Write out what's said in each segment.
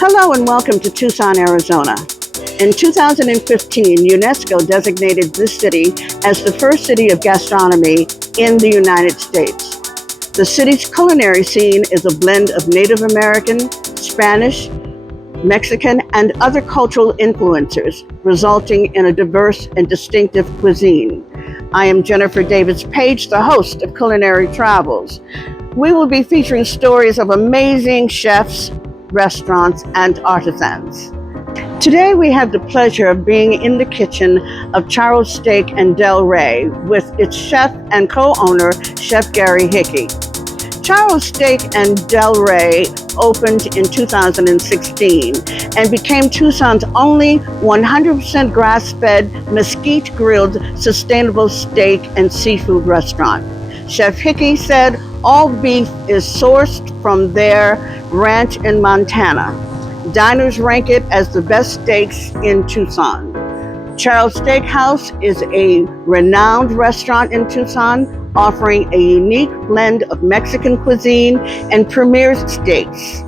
Hello and welcome to Tucson, Arizona. In 2015, UNESCO designated this city as the first city of gastronomy in the United States. The city's culinary scene is a blend of Native American, Spanish, Mexican, and other cultural influences, resulting in a diverse and distinctive cuisine. I am Jennifer Davis-Paige, the host of Culinary Travels. We will be featuring stories of amazing chefs, restaurants, and artisans. Today we have the pleasure of being in the kitchen of Charro Steak Del Rey with its chef and co-owner, Chef Gary Hickey. Charro Steak Del Rey opened in 2016 and became Tucson's only 100% grass-fed, mesquite-grilled, sustainable steak and seafood restaurant. Chef Hickey said all beef is sourced from their ranch in Montana. Diners rank it as the best steaks in Tucson. Charro Steakhouse is a renowned restaurant in Tucson, offering a unique blend of Mexican cuisine and premier steaks.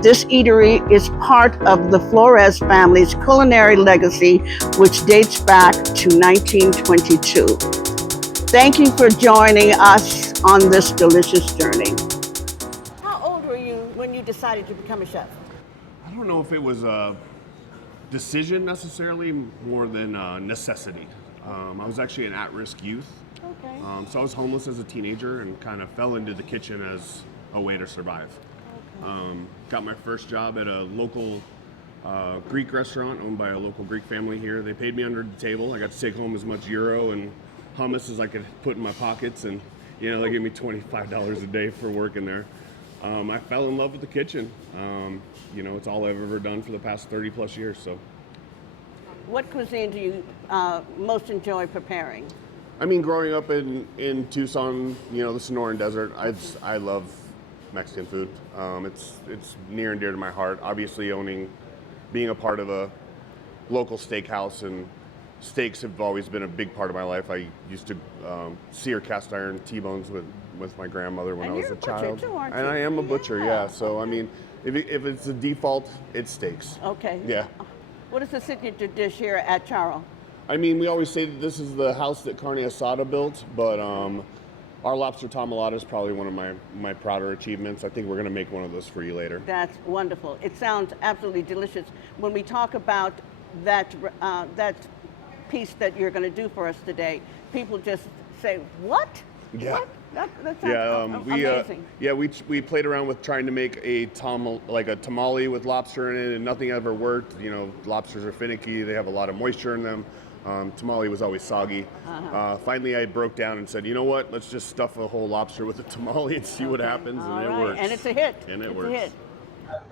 This eatery is part of the Flores family's culinary legacy, which dates back to 1922. Thank you for joining us on this delicious journey. How old were you when you decided to become a chef? I don't know if it was a decision necessarily, more than a necessity. I was actually an at-risk youth. Okay. So I was homeless as a teenager and kind of fell into the kitchen as a way to survive. Okay. Got my first job at a local Greek restaurant owned by a local Greek family here. They paid me under the table. I got to take home as much euro and hummus as I could put in my pockets, and they gave me $25 a day for working there. I fell in love with the kitchen. It's all I've ever done for the past 30 plus years. So, what cuisine do you most enjoy preparing? I mean, growing up in Tucson, the Sonoran Desert, I love Mexican food. It's near and dear to my heart. Obviously, being a part of a local steakhouse, and steaks have always been a big part of my life. I used to sear cast iron T-bones with my grandmother when I was a child. Too, aren't you? And I am a butcher, yeah. So I mean, if it's a default, it's steaks. Okay. Yeah. What is the signature dish here at Charro? I mean, we always say that this is the house that Carne Asada built, but our Lobster Tamalada is probably one of my prouder achievements. I think we're going to make one of those for you later. That's wonderful. It sounds absolutely delicious. When we talk about that piece that you're going to do for us today, people just say, "What? Yeah. What? That sounds amazing." We played around with trying to make a tamale with lobster in it, and nothing ever worked. Lobsters are finicky; they have a lot of moisture in them. Tamale was always soggy. Finally, I broke down and said, "You know what? Let's just stuff a whole lobster with a tamale and see what happens." And it works. And it's a hit. And it works. A hit.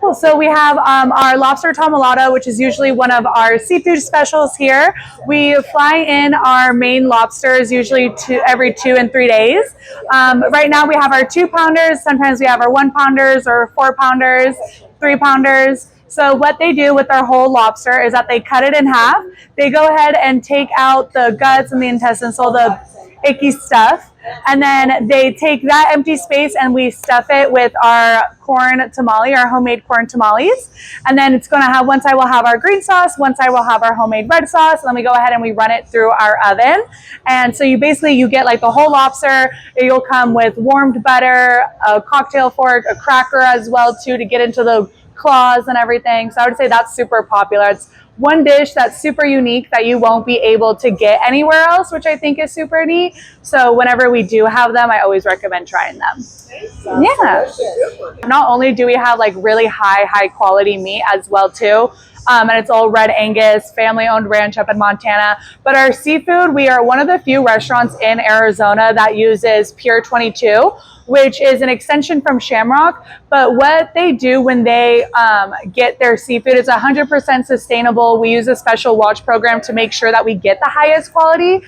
Cool. So we have our Lobster Tamalada, which is usually one of our seafood specials here. We fly in our main lobsters usually every 2 and 3 days. Right now we have our 2-pounders. Sometimes we have our 1-pounders or 4-pounders, 3-pounders. So what they do with their whole lobster is that they cut it in half. They go ahead and take out the guts and the intestines, so the icky stuff. And then they take that empty space and we stuff it with our corn tamale, our homemade corn tamales. And then it's going to have, one side will have our green sauce, one side will have our homemade red sauce. And then we go ahead and we run it through our oven. And so you get like the whole lobster. You'll come with warmed butter, a cocktail fork, a cracker as well too, to get into the claws and everything. So I would say that's super popular. It's one dish that's super unique that you won't be able to get anywhere else, which I think is super neat. So whenever we do have them, I always recommend trying them. Yeah. Not only do we have like really high quality meat as well too, and it's all Red Angus, family-owned ranch up in Montana. But our seafood, we are one of the few restaurants in Arizona that uses Pure 22, which is an extension from Shamrock. But what they do when they get their seafood is 100% sustainable. We use a special watch program to make sure that we get the highest quality.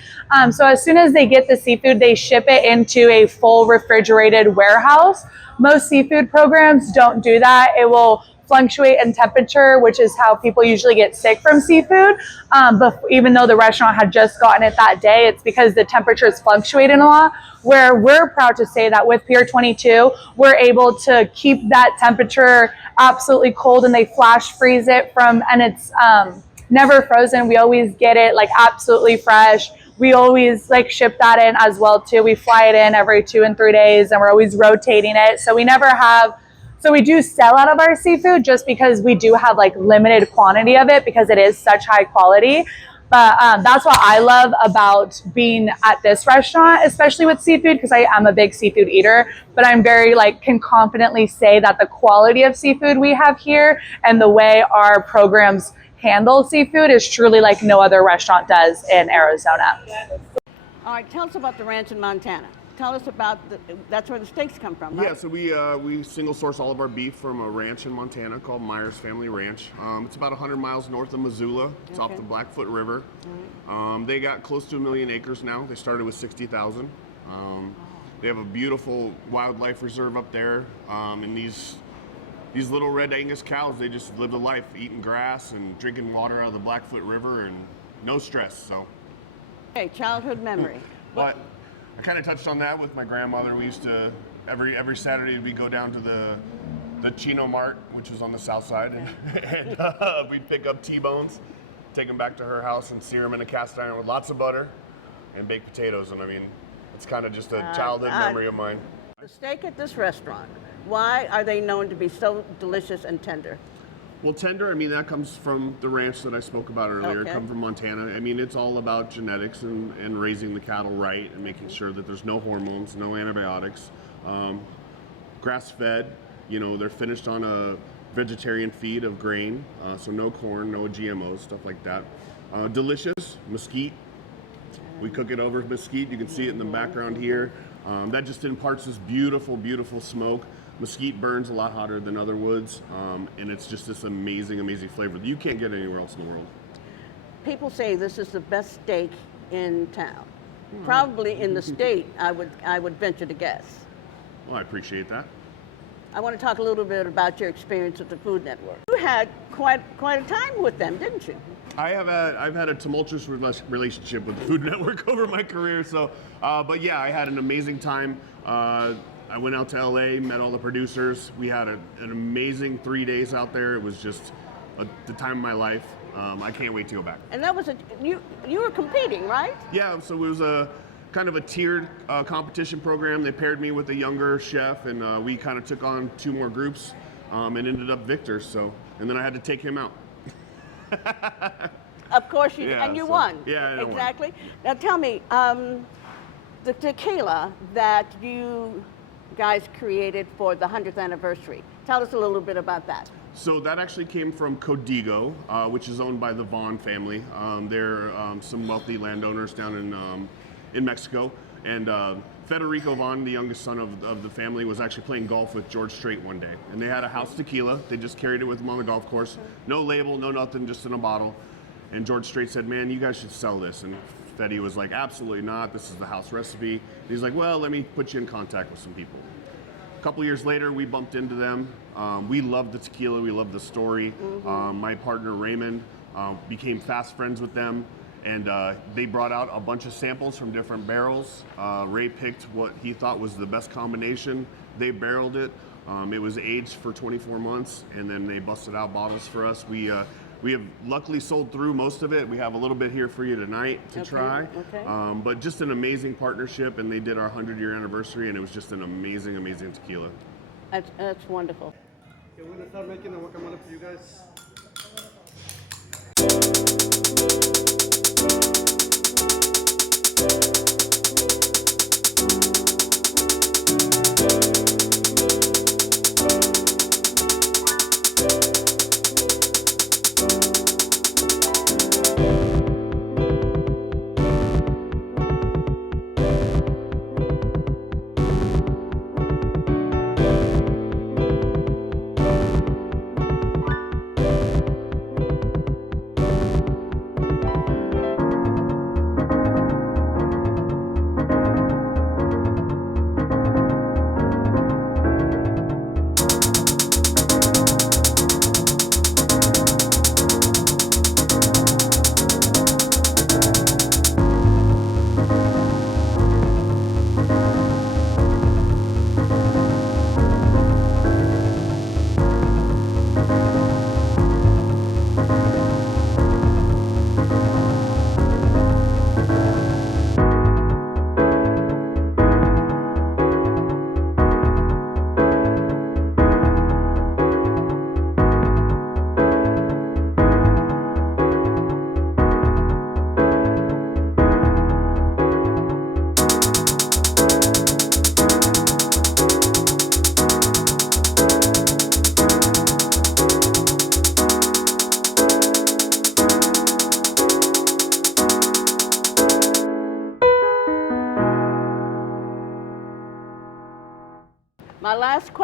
So as soon as they get the seafood, they ship it into a full refrigerated warehouse. Most seafood programs don't do that. It will fluctuate in temperature, which is how people usually get sick from seafood. But even though the restaurant had just gotten it that day, it's because the temperatures fluctuating a lot, where we're proud to say that with Pier 22, we're able to keep that temperature absolutely cold, and they flash freeze it and it's never frozen. We always get it like absolutely fresh. We always like ship that in as well too. We fly it in every 2 and 3 days, and we're always rotating it. So we do sell out of our seafood just because we do have like limited quantity of it because it is such high quality. But that's what I love about being at this restaurant, especially with seafood, because I am a big seafood eater, but I'm very can confidently say that the quality of seafood we have here and the way our programs handle seafood is truly like no other restaurant does in Arizona. All right, tell us about the ranch in Montana. Tell us about that's where the steaks come from, right? Yeah, so we single source all of our beef from a ranch in Montana called Myers Family Ranch. It's about 100 miles north of Missoula. It's off the Blackfoot River. They got close to 1 million acres now. They started with 60,000. They have a beautiful wildlife reserve up there, and these little red Angus cows, they just live the life, eating grass and drinking water out of the Blackfoot River, and no stress. So, Okay, childhood memory. but I kind of touched on that with my grandmother. We used to every Saturday we go down to the Chino Mart, which was on the south side, and we'd pick up T-bones, take them back to her house, and sear them in a cast iron with lots of butter and baked potatoes. And I mean, it's kind of just a childhood memory of mine. The steak at this restaurant, why are they known to be so delicious and tender? Well, tender, I mean, that comes from the ranch that I spoke about earlier. Okay. It comes from Montana. I mean, it's all about genetics and raising the cattle right and making sure that there's no hormones, no antibiotics. Grass-fed, they're finished on a vegetarian feed of grain, so no corn, no GMOs, stuff like that. Delicious, mesquite. We cook it over mesquite. You can see it in the background here. That just imparts this beautiful, beautiful smoke. Mesquite burns a lot hotter than other woods, and it's just this amazing, amazing flavor that you can't get anywhere else in the world. People say this is the best steak in town. Probably in the state, I would venture to guess. Well, I appreciate that. I want to talk a little bit about your experience with the Food Network. You had quite a time with them, didn't you? I've had a tumultuous relationship with the Food Network over my career. So, but yeah, I had an amazing time. I went out to LA, met all the producers. We had an amazing 3 days out there. It was just the time of my life. I can't wait to go back. And that was you were competing, right? Yeah, so it was a kind of a tiered competition program. They paired me with a younger chef, and we kind of took on 2 more groups and ended up victors. So, and then I had to take him out. Of course you Yeah, and you so- won. yeah, I won. Exactly. Now tell me, the tequila that you guys created for the 100th anniversary. Tell us a little bit about that. So that actually came from Codigo, which is owned by the Vaughn family. They're some wealthy landowners down in Mexico. And Federico Vaughn, the youngest son of the family, was actually playing golf with George Strait one day. And they had a house tequila. They just carried it with them on the golf course. No label, no nothing, just in a bottle. And George Strait said, "Man, you guys should sell this." And Fetty was like, "Absolutely not. This is the house recipe." And he's like, "Well, let me put you in contact with some people." A couple years later, we bumped into them. We loved the tequila. We loved the story. My partner, Raymond, became fast friends with them. And they brought out a bunch of samples from different barrels. Ray picked what he thought was the best combination. They barreled it. It was aged for 24 months, and then they busted out bottles for us. We have luckily sold through most of it. We have a little bit here for you tonight to try. Okay. But just an amazing partnership, and they did our 100-year anniversary, and it was just an amazing, amazing tequila. That's wonderful. Okay, we're gonna start making the guacamole for you guys.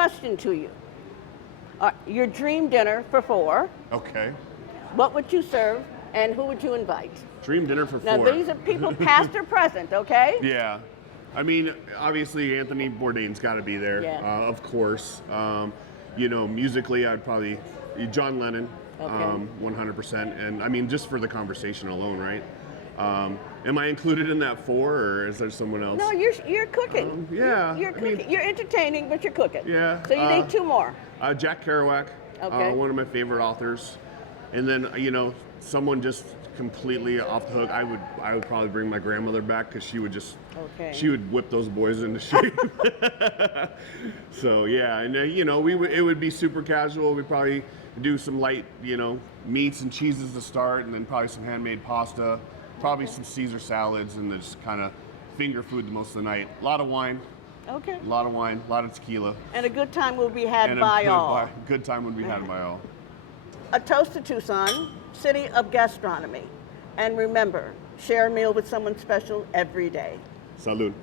question to you. Your dream dinner for 4. Okay. What would you serve, and who would you invite? Dream dinner for 4. Now, these are people past or present, okay? Yeah. I mean, obviously, Anthony Bourdain's got to be there, Yeah. of course. You know, musically, I'd probably, John Lennon, Okay. 100%. And I mean, just for the conversation alone, right? Am I included in that 4, or is there someone else? No, you're cooking. Yeah. You're cooking. You're entertaining, but you're cooking. Yeah, So you need 2 more. Jack Kerouac, Okay. one of my favorite authors. And then, you know, someone just completely off the hook. I would probably bring my grandmother back, because she would just, Okay. she would whip those boys into shape. So yeah, and you know, it would be super casual. We'd probably do some light, you know, meats and cheeses to start, and then probably some handmade pasta, probably some Caesar salads, and then just kind of finger food the most of the night. A lot of wine, Okay. a lot of wine, a lot of tequila. And a good time will be had And by all. good time would be had by all. A toast to Tucson, city of gastronomy. And remember, share a meal with someone special every day. Salud.